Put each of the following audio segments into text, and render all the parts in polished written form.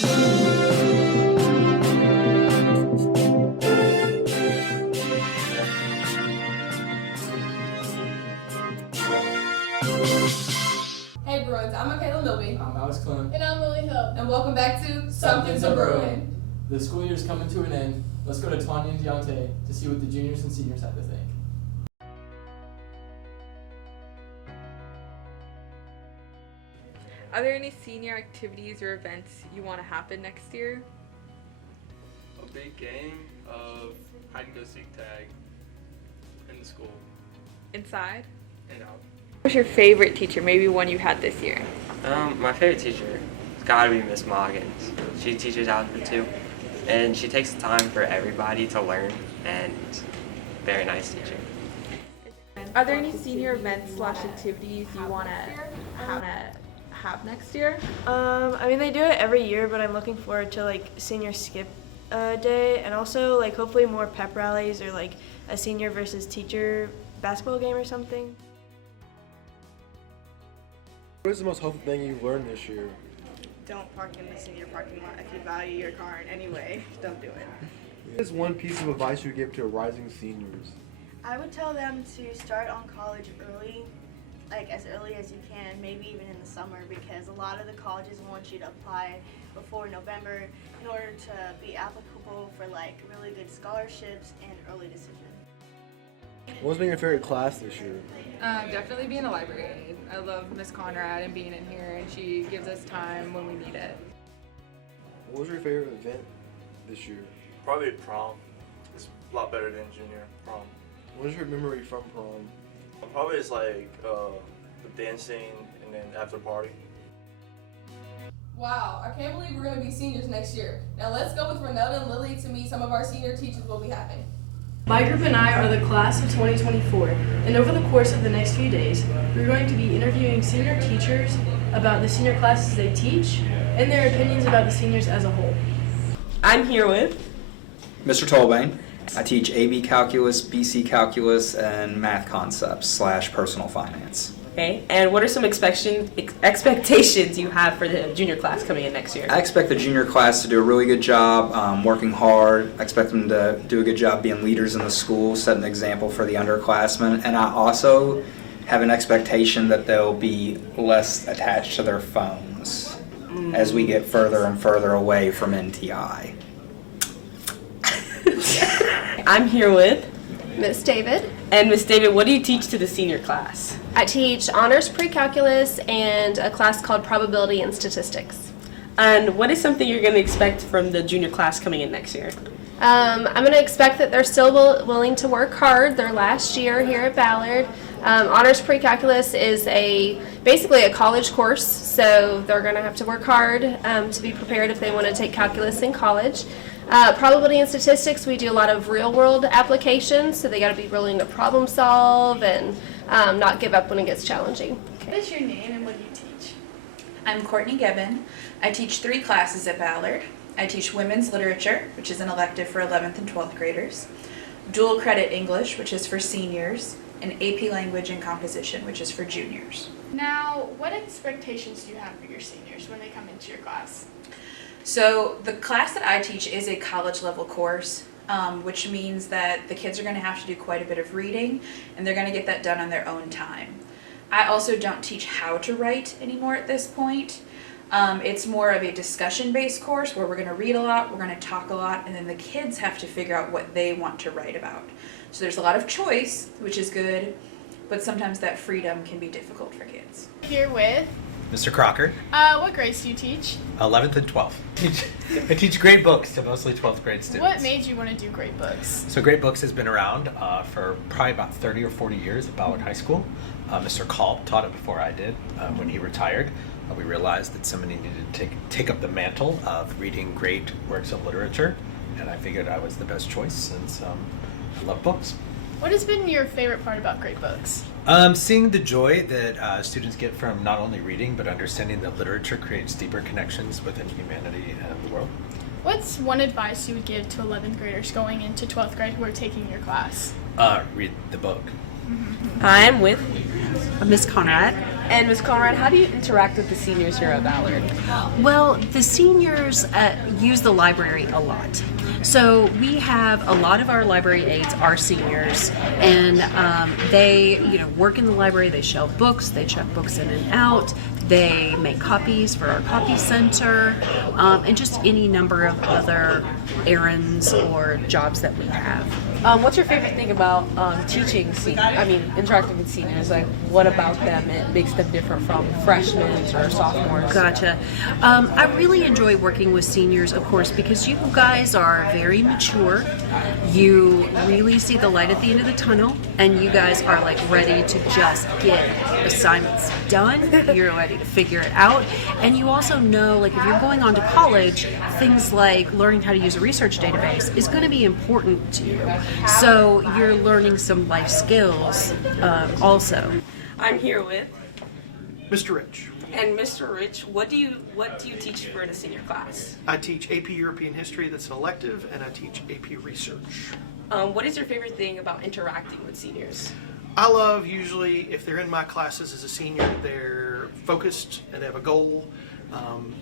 Hey Bruins, I'm Michaela Milby. I'm Alex Clem. And I'm Lily Hill. And welcome back to Something's a Bruin. The school year's coming to an end. Let's go to Tanya and Deontay to see what the juniors and seniors have to think. Are there any senior activities or events you want to happen next year? A big game of hide and go seek tag in the school Inside? and out. What's your favorite teacher? Maybe one you had this year. My favorite teacher has got to be Miss Moggins. She teaches Algebra 2, and she takes the time for everybody to learn, and very nice teacher. Are there any senior events / activities you want to have next year? I mean, they do it every year, but I'm looking forward to like senior skip day, and also like hopefully more pep rallies or like a senior versus teacher basketball game or something. What is the most helpful thing you've learned this year? Don't park in the senior parking lot. If you value your car in any way, don't do it. What is one piece of advice you give to rising seniors? I would tell them to start on college early, like as early as you can, maybe even in the summer, because a lot of the colleges want you to apply before November in order to be applicable for like really good scholarships and early decision. What's been your favorite class this year? Definitely being a library aide. I love Miss Conrad and being in here, and she gives us time when we need it. What was your favorite event this year? Probably prom. It's a lot better than junior prom. What is your memory from prom? Probably it's like the dancing and then after party. Wow, I can't believe we're going to be seniors next year. Now let's go with Renelda and Lily to meet some of our senior teachers we'll be having. My group and I are the class of 2024, and over the course of the next few days, we're going to be interviewing senior teachers about the senior classes they teach and their opinions about the seniors as a whole. I'm here with Mr. Tolbane. I teach AB Calculus, BC Calculus, and Math Concepts / Personal Finance. Okay, and what are some expectations you have for the junior class coming in next year? I expect the junior class to do a really good job, working hard. I expect them to do a good job being leaders in the school, set an example for the underclassmen, and I also have an expectation that they'll be less attached to their phones as we get further and further away from NTI. I'm here with Miss David. And Miss David, what do you teach to the senior class? I teach honors pre-calculus and a class called probability and statistics. And what is something you're going to expect from the junior class coming in next year? I'm going to expect that they're still willing to work hard their last year here at Ballard. Honors pre-calculus is basically a college course, so they're going to have to work hard to be prepared if they want to take calculus in college. Probability and statistics, we do a lot of real-world applications, so they got to be willing to problem solve and not give up when it gets challenging. What is your name and what do you teach? I'm Courtney Gibbon. I teach 3 classes at Ballard. I teach women's literature, which is an elective for 11th and 12th graders, dual credit English, which is for seniors, and AP language and composition, which is for juniors. Now, what expectations do you have for your seniors when they come into your class? So the class that I teach is a college level course, which means that the kids are going to have to do quite a bit of reading, and they're going to get that done on their own time. I also don't teach how to write anymore at this point. It's more of a discussion-based course where we're going to read a lot, we're going to talk a lot, and then the kids have to figure out what they want to write about. So there's a lot of choice, which is good, but sometimes that freedom can be difficult for kids. Here with Mr. Crocker. What grades do you teach? 11th and 12th. I teach grade books to mostly 12th grade students. What made you want to do grade books? So grade books has been around for probably about 30 or 40 years at Ballard High School. Mr. Kalb taught it before I did. When he retired, we realized that somebody needed to take up the mantle of reading great works of literature, and I figured I was the best choice since I love books. What has been your favorite part about grade books? Seeing the joy that students get from not only reading, but understanding that literature creates deeper connections within humanity and the world. What's one advice you would give to 11th graders going into 12th grade who are taking your class? Read the book. I'm with Miss Conrad. And Ms. Conrad, how do you interact with the seniors here at Ballard? Well, the seniors use the library a lot. So we have a lot of our library aides are seniors, and they, work in the library. They shelve books, they check books in and out. They make copies for our copy center, and just any number of other errands or jobs that we have. What's your favorite thing about teaching interacting with seniors? Like, what about them it makes them different from freshmen or sophomores? Gotcha. I really enjoy working with seniors, of course, because you guys are very mature. You really see the light at the end of the tunnel, and you guys are like ready to just get assignments done. You're ready to figure it out, and you also know, like, if you're going on to college, things like learning how to use a research database is going to be important to you. So you're learning some life skills also. I'm here with Mr. Rich. And Mr. Rich, what do you teach for the senior class? I teach AP European History, that's an elective, and I teach AP Research. What is your favorite thing about interacting with seniors? I love, usually, if they're in my classes as a senior, they're focused and they have a goal.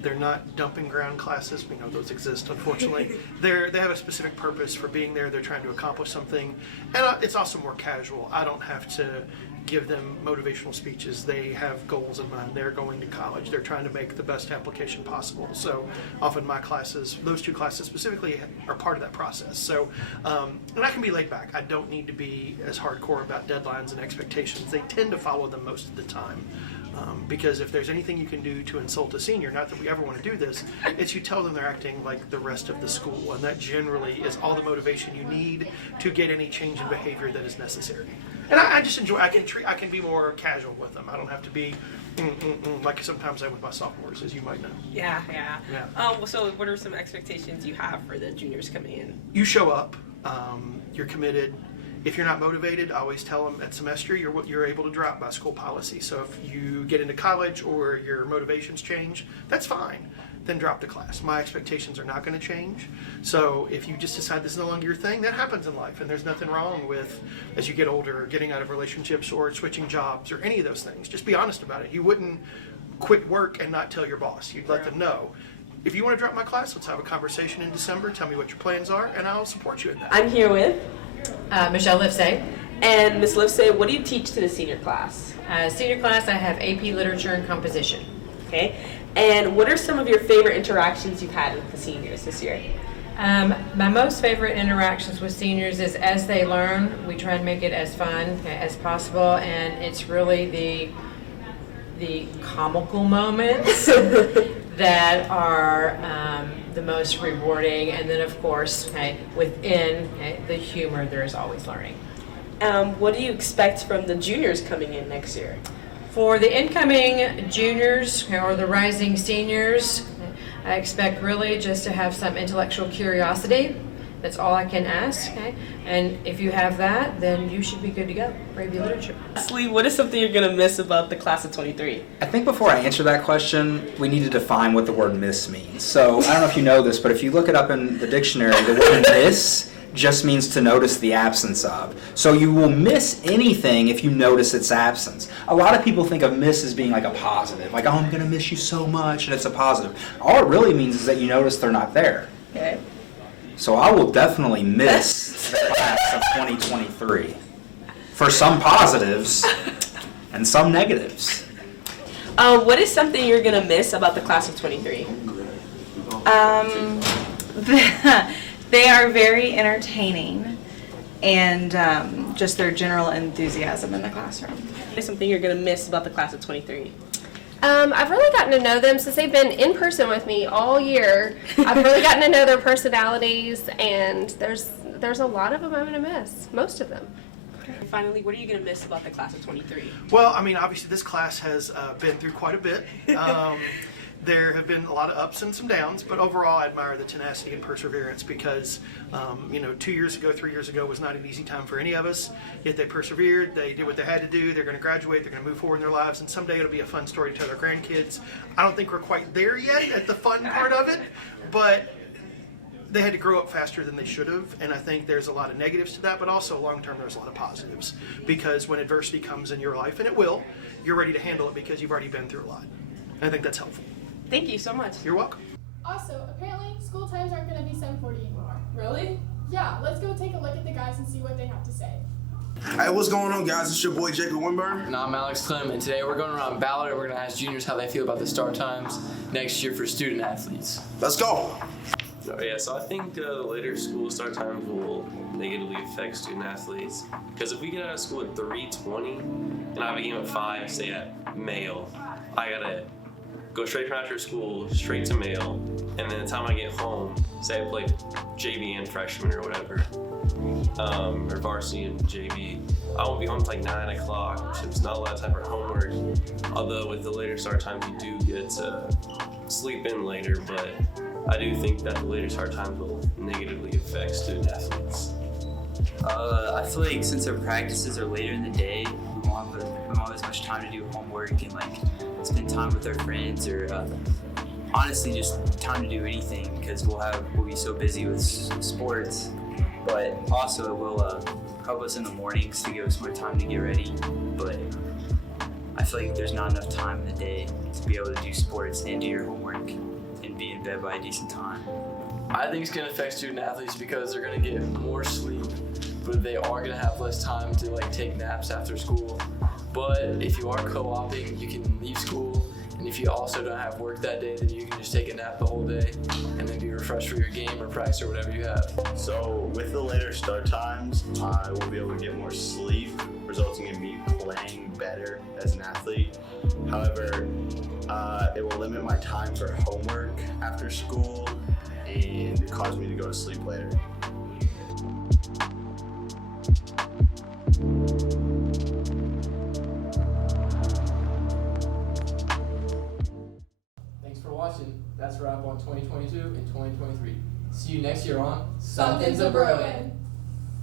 They're not dumping ground classes. We know those exist, unfortunately. They have a specific purpose for being there. They're trying to accomplish something. And it's also more casual. I don't have to give them motivational speeches. They have goals in mind. They're going to college. They're trying to make the best application possible. So often my classes, those two classes specifically, are part of that process. So, and I can be laid back. I don't need to be as hardcore about deadlines and expectations. They tend to follow them most of the time. Because if there's anything you can do to insult a senior, not that we ever want to do this, it's you tell them they're acting like the rest of the school, and that generally is all the motivation you need to get any change in behavior that is necessary. And I just enjoy. I can be more casual with them. I don't have to be like sometimes I am with my sophomores, as you might know. Yeah. So what are some expectations you have for the juniors coming in? You show up. You're committed. If you're not motivated, I always tell them at semester you're able to drop by school policy. So if you get into college or your motivations change, that's fine. Then drop the class. My expectations are not going to change. So if you just decide this is no longer your thing, that happens in life. And there's nothing wrong with, as you get older, getting out of relationships or switching jobs or any of those things. Just be honest about it. You wouldn't quit work and not tell your boss. You'd let them know. If you want to drop my class, let's have a conversation in December. Tell me what your plans are, and I'll support you in that. I'm here with Michelle Livesay. And Ms. Livesay, what do you teach to the senior class? Senior class, I have AP Literature and Composition. Okay. And what are some of your favorite interactions you've had with the seniors this year? My most favorite interactions with seniors is as they learn, we try and make it as fun as possible, and it's really the comical moments that are the most rewarding, and then of course within the humor there is always learning. What do you expect from the juniors coming in next year? For the incoming juniors or the rising seniors, I expect really just to have some intellectual curiosity. That's all I can ask. Okay? And if you have that, then you should be good to go for AP Literature. Lastly, what is something you're going to miss about the class of 23? I think before I answer that question, we need to define what the word miss means. So I don't know if you know this, but if you look it up in the dictionary, the word miss just means to notice the absence of. So you will miss anything if you notice its absence. A lot of people think of miss as being like a positive, like, oh, I'm going to miss you so much, and it's a positive. All it really means is that you notice they're not there. Okay. So I will definitely miss the class of 2023 for some positives and some negatives. What is something you're going to miss about the class of 23? They are very entertaining, and just their general enthusiasm in the classroom. What is something you're going to miss about the class of 23? I've really gotten to know them since they've been in person with me all year. I've really gotten to know their personalities, and there's a lot of them I'm going to miss, most of them. And finally, what are you going to miss about the class of 23? Well, I mean, obviously this class has been through quite a bit. There have been a lot of ups and some downs, but overall I admire the tenacity and perseverance because, 2 years ago, 3 years ago was not an easy time for any of us, yet they persevered, they did what they had to do, they're going to graduate, they're going to move forward in their lives, and someday it'll be a fun story to tell their grandkids. I don't think we're quite there yet at the fun part of it, but they had to grow up faster than they should have, and I think there's a lot of negatives to that, but also long term there's a lot of positives, because when adversity comes in your life, and it will, you're ready to handle it because you've already been through a lot. And I think that's helpful. Thank you so much. You're welcome. Also, apparently, school times aren't going to be 7:40 anymore. Really? Yeah, let's go take a look at the guys and see what they have to say. Hey, what's going on, guys? It's your boy Jacob Winburn. And I'm Alex Clem, and today we're going around Ballard and we're going to ask juniors how they feel about the start times next year for student athletes. Let's go. So I think the later school start times will negatively affect student athletes. Because if we get out of school at 3:20 and I have a game at 5, say at Mayo, I gotta go straight from after school, straight to Mayo, and then the time I get home, say I play JV and freshman or whatever, or varsity and JV, I won't be home until like 9 o'clock, which is not a lot of time for homework. Although with the later start times, you do get to sleep in later, but I do think that the later start times will negatively affect student athletes. I feel like since our practices are later in the day, we won't have as much time to do homework and like spend time with our friends, or honestly just time to do anything, because we'll be so busy with sports. But also it will help us in the mornings to give us more time to get ready. But I feel like there's not enough time in the day to be able to do sports and do your homework and be in bed by a decent time. I think it's going to affect student athletes because they're going to get more sleep, but they are going to have less time to like take naps after school. But if you are co-oping, you can leave school, and if you also don't have work that day, then you can just take a nap the whole day and then be refreshed for your game or practice or whatever you have. So with the later start times, I will be able to get more sleep, resulting in me playing better as an athlete. However, it will limit my time for homework after school and cause me to go to sleep later. Thanks for watching. That's a wrap on 2022 and 2023. See you next year on Something's a Bruin.